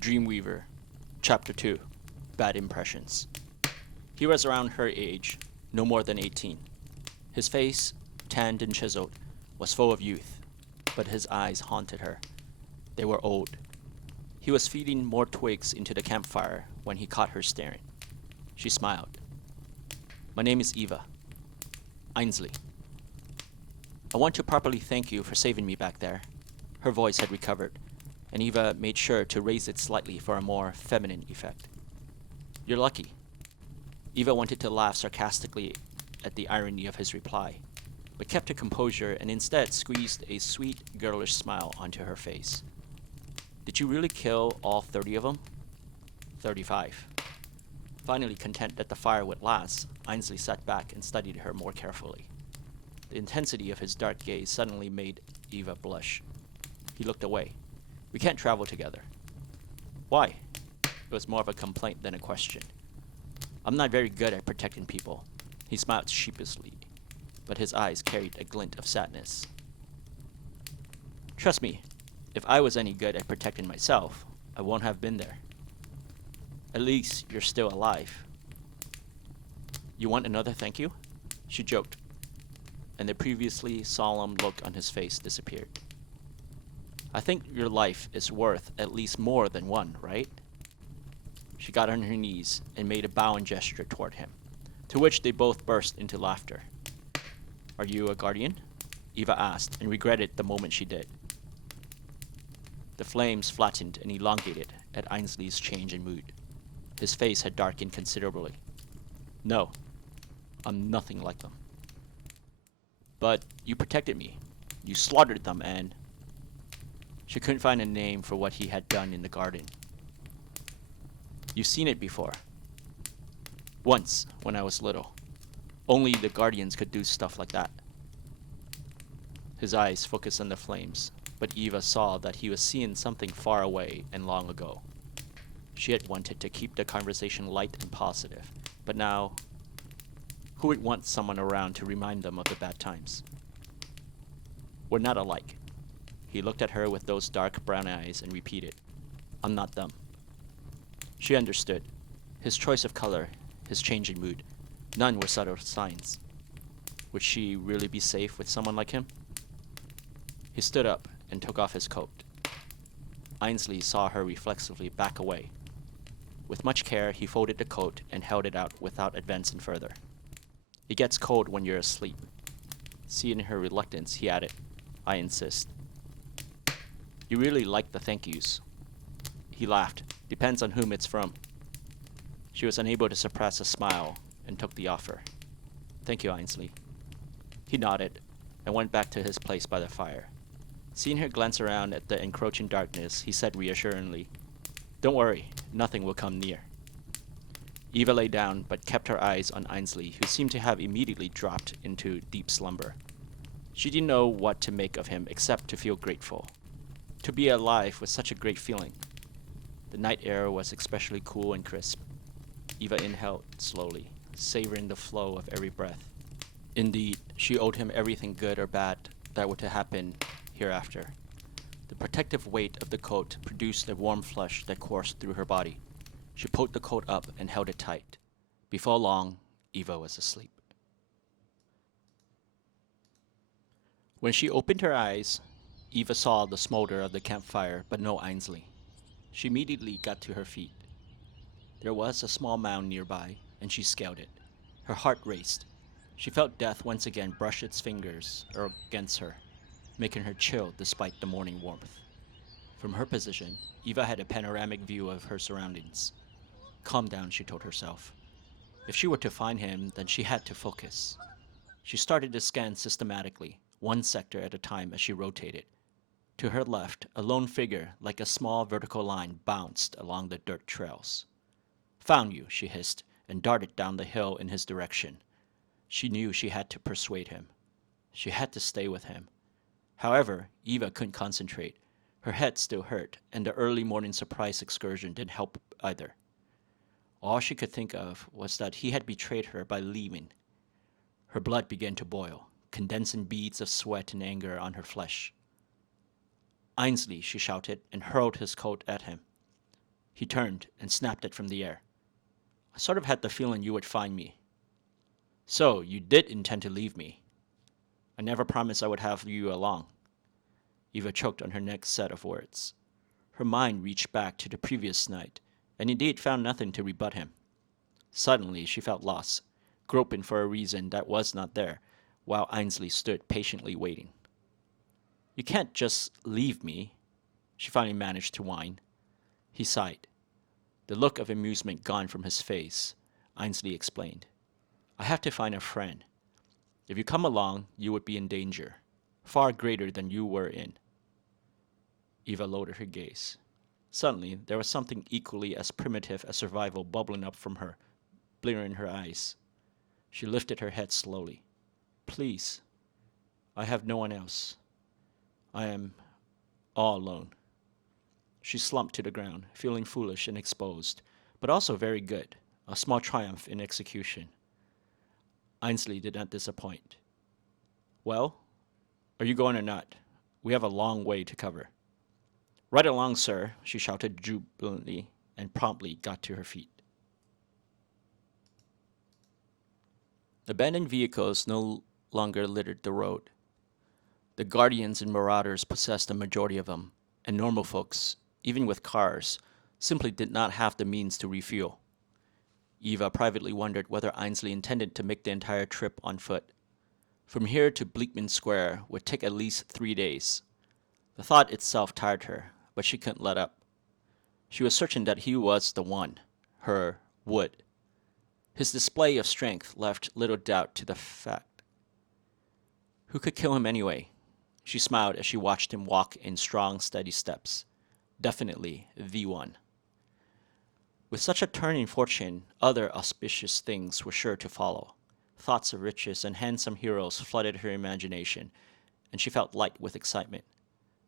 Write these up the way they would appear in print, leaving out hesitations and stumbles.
Dreamweaver, Chapter 2, Bad Impressions. He was around her age, no more than 18. His face, tanned and chiseled, was full of youth, but his eyes haunted her. They were old. He was feeding more twigs into the campfire when he caught her staring. She smiled. "My name is Eva. Ainsley. I want to properly thank you for saving me back there." Her voice had recovered, and Eva made sure to raise it slightly for a more feminine effect. "You're lucky." Eva wanted to laugh sarcastically at the irony of his reply, but kept her composure and instead squeezed a sweet, girlish smile onto her face. "Did you really kill all 30 of them?" 35. Finally content that the fire would last, Ainsley sat back and studied her more carefully. The intensity of his dark gaze suddenly made Eva blush. He looked away. "We can't travel together." "Why?" It was more of a complaint than a question. "I'm not very good at protecting people." He smiled sheepishly, but his eyes carried a glint of sadness. "Trust me, if I was any good at protecting myself, I won't have been there. At least you're still alive." "You want another thank you?" She joked, and the previously solemn look on his face disappeared. "I think your life is worth at least more than one, right?" She got on her knees and made a bowing gesture toward him, to which they both burst into laughter. "Are you a guardian?" Eva asked, and regretted the moment she did. The flames flattened and elongated at Ainsley's change in mood. His face had darkened considerably. "No, I'm nothing like them." "But you protected me. You slaughtered them and—" She couldn't find a name for what he had done in the garden. "You've seen it before." "Once, when I was little. Only the guardians could do stuff like that." His eyes focused on the flames, but Eva saw that he was seeing something far away and long ago. She had wanted to keep the conversation light and positive, but now, who would want someone around to remind them of the bad times? "We're not alike." He looked at her with those dark brown eyes and repeated, "I'm not them." She understood. His choice of color, his change in mood, none were subtle signs. Would she really be safe with someone like him? He stood up and took off his coat. Ainsley saw her reflexively back away. With much care, he folded the coat and held it out without advancing further. "It gets cold when you're asleep." Seeing her reluctance, he added, "I insist." "You really like the thank yous." He laughed. "Depends on whom it's from." She was unable to suppress a smile and took the offer. "Thank you, Ainsley." He nodded and went back to his place by the fire. Seeing her glance around at the encroaching darkness, he said reassuringly, "Don't worry, nothing will come near." Eva lay down but kept her eyes on Ainsley, who seemed to have immediately dropped into deep slumber. She didn't know what to make of him except to feel grateful. To be alive was such a great feeling. The night air was especially cool and crisp. Eva inhaled slowly, savoring the flow of every breath. Indeed, she owed him everything good or bad that were to happen hereafter. The protective weight of the coat produced a warm flush that coursed through her body. She pulled the coat up and held it tight. Before long, Eva was asleep. When she opened her eyes, Eva saw the smolder of the campfire, but no Ainsley. She immediately got to her feet. There was a small mound nearby, and she scaled it. Her heart raced. She felt death once again brush its fingers against her, making her chill despite the morning warmth. From her position, Eva had a panoramic view of her surroundings. Calm down, she told herself. If she were to find him, then she had to focus. She started to scan systematically, one sector at a time as she rotated. To her left, a lone figure, like a small vertical line, bounced along the dirt trails. "Found you," she hissed, and darted down the hill in his direction. She knew she had to persuade him. She had to stay with him. However, Eva couldn't concentrate. Her head still hurt, and the early morning surprise excursion didn't help either. All she could think of was that he had betrayed her by leaving. Her blood began to boil, condensing beads of sweat and anger on her flesh. "Ainsley," she shouted, and hurled his coat at him. He turned and snapped it from the air. I sort of had the feeling you would find me. So, you did intend to leave me. I never promised I would have you along. Eva choked on her next set of words. Her mind reached back to the previous night, and indeed found nothing to rebut him. Suddenly, she felt lost, groping for a reason that was not there, while Ainsley stood patiently waiting. You can't just leave me, she finally managed to whine. He sighed. The look of amusement gone from his face, Ainsley explained. I have to find a friend. If you come along, you would be in danger, far greater than you were in. Eva lowered her gaze. Suddenly, there was something equally as primitive as survival bubbling up from her, blearing her eyes. She lifted her head slowly. Please. I have no one else. I am all alone. She slumped to the ground, feeling foolish and exposed, but also very good, a small triumph in execution. Ainsley did not disappoint. Well, are you going or not? We have a long way to cover. Right along, sir, she shouted jubilantly and promptly got to her feet. Abandoned vehicles no longer littered the road. The guardians and marauders possessed the majority of them, and normal folks, even with cars, simply did not have the means to refuel. Eva privately wondered whether Ainsley intended to make the entire trip on foot. From here to Bleakman Square would take at least 3 days. The thought itself tired her, but she couldn't let up. She was certain that he was the one, her Wood. His display of strength left little doubt to the fact. Who could kill him anyway? She smiled as she watched him walk in strong, steady steps. Definitely the one. With such a turn in fortune, other auspicious things were sure to follow. Thoughts of riches and handsome heroes flooded her imagination, and she felt light with excitement.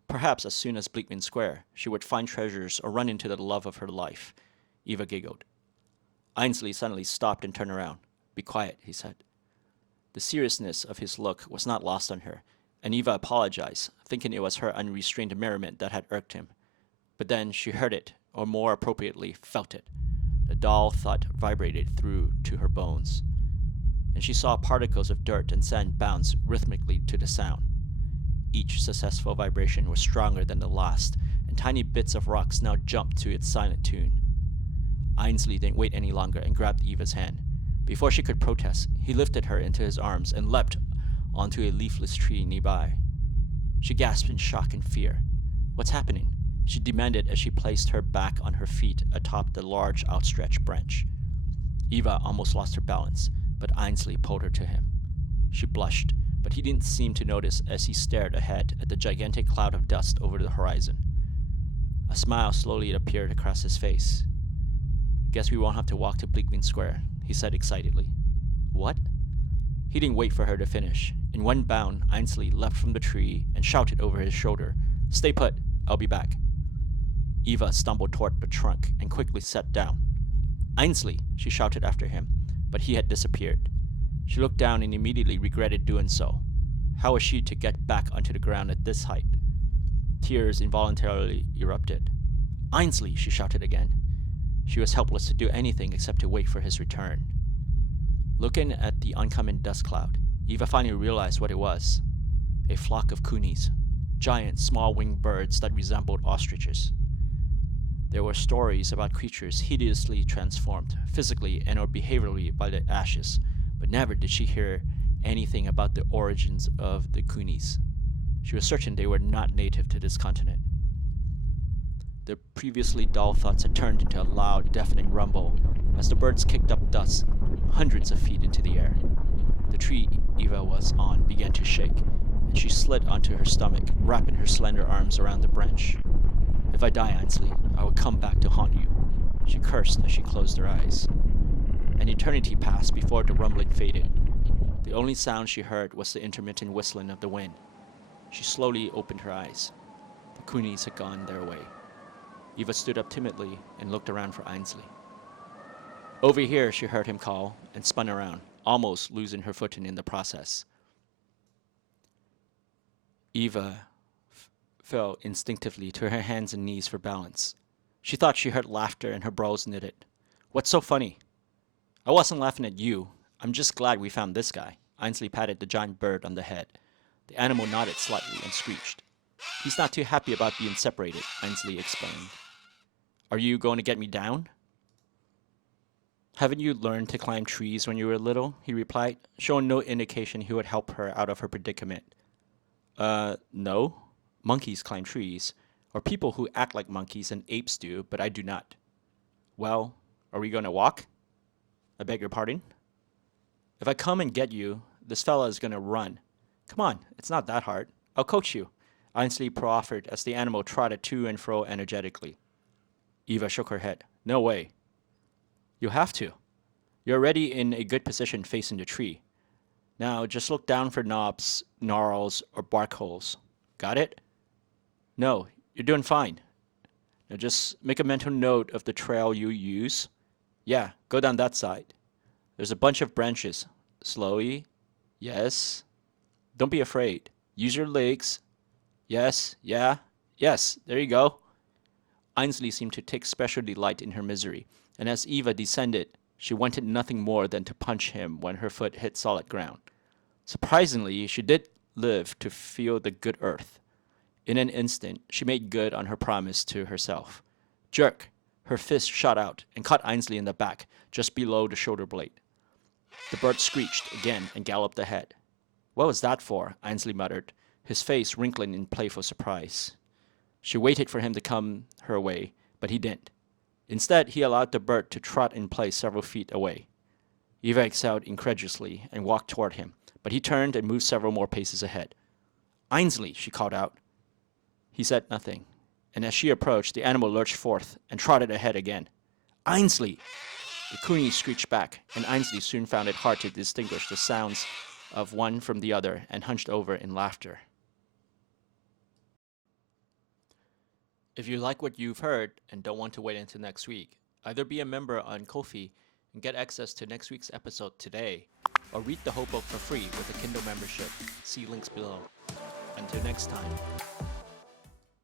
Perhaps as soon as Bleakman Square, she would find treasures or run into the love of her life. Eva giggled. Ainsley suddenly stopped and turned around. Be quiet, he said. The seriousness of his look was not lost on her, and Eva apologized, thinking it was her unrestrained merriment that had irked him. But then she heard it, or more appropriately, felt it. The dull thud vibrated through to her bones, and she saw particles of dirt and sand bounce rhythmically to the sound. Each successful vibration was stronger than the last, and tiny bits of rocks now jumped to its silent tune. Ainsley didn't wait any longer and grabbed Eva's hand. Before she could protest, he lifted her into his arms and leapt onto a leafless tree nearby. She gasped in shock and fear. What's happening? She demanded as she placed her back on her feet atop the large outstretched branch. Eva almost lost her balance, but Ainsley pulled her to him. She blushed, but he didn't seem to notice as he stared ahead at the gigantic cloud of dust over the horizon. A smile slowly appeared across his face. Guess we won't have to walk to Bleakman Square, he said excitedly. What? He didn't wait for her to finish. In one bound, Ainsley leapt from the tree and shouted over his shoulder, Stay put, I'll be back. Eva stumbled toward the trunk and quickly sat down. Ainsley, she shouted after him, but he had disappeared. She looked down and immediately regretted doing so. How was she to get back onto the ground at this height? Tears involuntarily erupted. Ainsley, she shouted again. She was helpless to do anything except to wait for his return. Looking at the oncoming dust cloud, Eva finally realized what it was. A flock of coonies, giant small-winged birds that resembled ostriches. There were stories about creatures hideously transformed, physically and or behaviorally by the ashes, but never did she hear anything about the origins of the coonies. She was certain they were not native to this continent. The previously dull thoughts had turned into a loud, deafening rumble as the birds kicked up dust hundreds of feet into the air. The tree Eva was on began to shake, and she slid onto her stomach, wrapping her slender arms around the branch. If I die, Ainsley, I will come back to haunt you, she cursed as she closed her eyes. An eternity passed before the rumbling faded. The only sound she heard was the intermittent whistling of the wind. She slowly opened her eyes. The coonies had gone their way. Eva stood up timidly and looked around for Ainsley. Over here, she heard him call, and spun around, almost losing her footing in the process. Eva fell instinctively to her hands and knees for balance. She thought she heard laughter and her brows knitted. What's so funny? I wasn't laughing at you. I'm just glad we found this guy. Ainsley patted the giant bird on the head. The animal nodded slightly and screeched. He's not too happy about being separated, Ainsley explained. Are you going to get me down? Haven't you learned to climb trees when you were little? He replied, showing no indication he would help her out of her predicament. No. Monkeys climb trees, or people who act like monkeys and apes do, but I do not. Well, are we going to walk? I beg your pardon? If I come and get you, this fella is going to run. Come on, it's not that hard. I'll coach you, Ainsley proffered as the animal trotted to and fro energetically. Eva shook her head. No way. You have to. You're already in a good position facing the tree. Now just look down for knobs, gnarls, or bark holes. Got it? No, you're doing fine. Now just make a mental note of the trail you use. Yeah, go down that side. There's a bunch of branches. Slowly. Yes. Don't be afraid. Use your legs. Yes, yeah, yes, there you go. Ainsley seemed to take special delight in her misery, and as Eva descended, she wanted nothing more than to punch him when her foot hit solid ground. Surprisingly, she did live to feel the good earth. In an instant, she made good on her promise to herself. Jerk! Her fist shot out and caught Ainsley in the back, just below the shoulder blade. The bird screeched again and galloped ahead. What was that for? Ainsley muttered, his face wrinkling in playful surprise. She waited for him to come her way, but he didn't. Instead, he allowed the bird to trot in place several feet away. Eva exhaled incredulously and walked toward him, but he turned and moved several more paces ahead. Ainsley, she called out. He said nothing, and as she approached, the animal lurched forth and trotted ahead again. Ainsley! The coonie screeched back, and Ainsley soon found it hard to distinguish the sounds of one from the other and hunched over in laughter. If you like what you've heard and don't want to wait until next week, either be a member on Ko-fi and get access to next week's episode today, or read the whole book for free with a Kindle membership. See links below. Until next time.